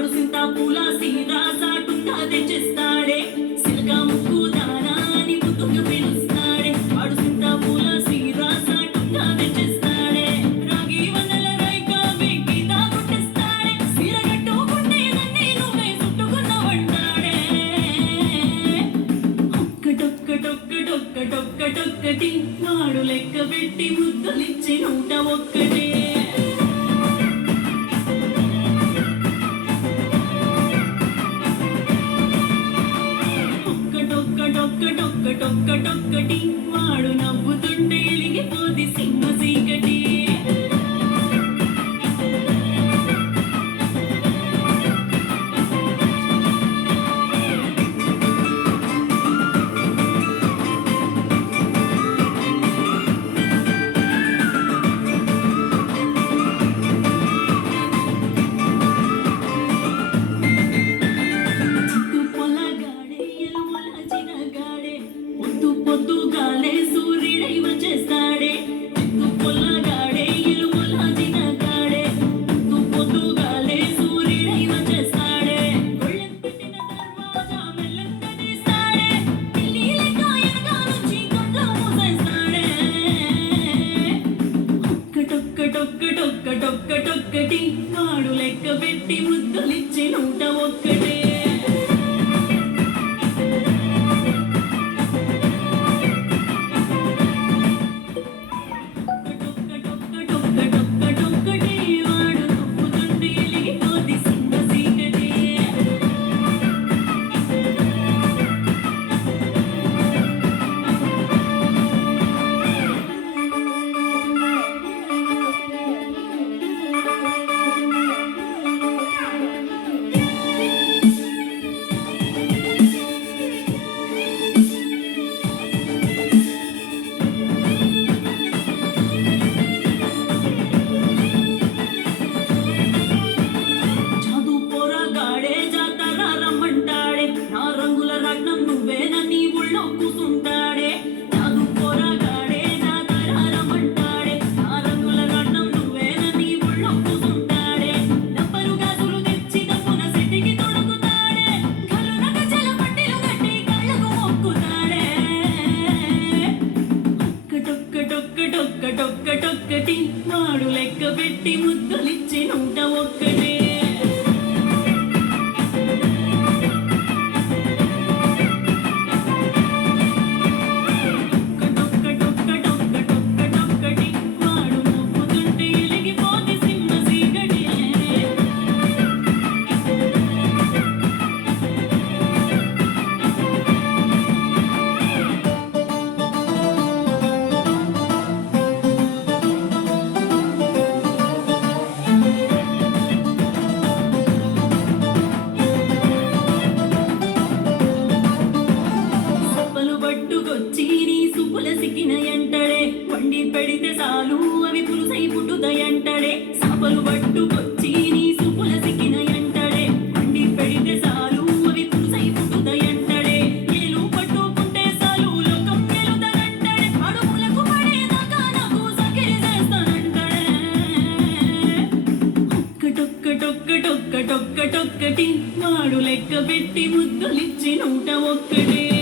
వాడు సింతా పూల సీరా సాటుగా తెచ్చిస్తాడే సిల్క ముక్కు దానా అని ముద్దుగా పిలుస్తాడే వాడు సింతా పూల సీరా సాటుగా తెచ్చిస్తాడే రాగి వనల రైకా వెక్కి తాగుట్టిస్తాడే సీరగట్టుకుంటే నన్నే నువ్వే చుట్టుకున్నవంటాడే ఒక్కటొక్కటి వాడు లెక్క పెట్టి ముద్దులిచ్చి 101 ఒక్కటొక్కటి వాడు నవ్వుతుంటే ఎలిగిపోది సింహ చీకటి పొద్దుగాలే సూర్యుడై వచ్చేస్తాడే చిత్తు పొల్లగాడే ఇలుములాజిన గాడే పొద్దుగాలే సూర్యుడై వచ్చేస్తాడే గొళ్ళెం పెట్టిన దర్వాజా మెల్లంగా తీస్తాడే పిల్లి లెక్క ఎనక నుంచి కొండ మూసేస్తాడే ఒక్కటొక్కటి వాడు లెక్క పెట్టి ముద్దులిచ్చి 101 ఒక్కటొక్కటి వాడు లెక్క పెట్టి ముద్దులిచ్చి 101 వాడు నవ్వుతుంటే ఎలిగిపోతే సింహ చీకటి పట్టుకొచ్చి నీ సుపుల సిక్కిన ఎంటడే వండి పెడితే చాలు అవి పులుసై పుట్టుదయంటడే సపలు పట్టుకొచ్చి నీ సుపుల సిక్కిన ఎంటడే వండి పెడితే చాలు అవి పులుసై పుట్టుదయంటడే ఏలు పట్టుకుంటే చాలు లోకం గెలుదనంటడే అడుగులకు పడేదాకా నాకు సకిరి చేస్తానంటడే ఒక్కటొక్కటి వాడు లెక్క పెట్టి ముద్దులిచ్చి 101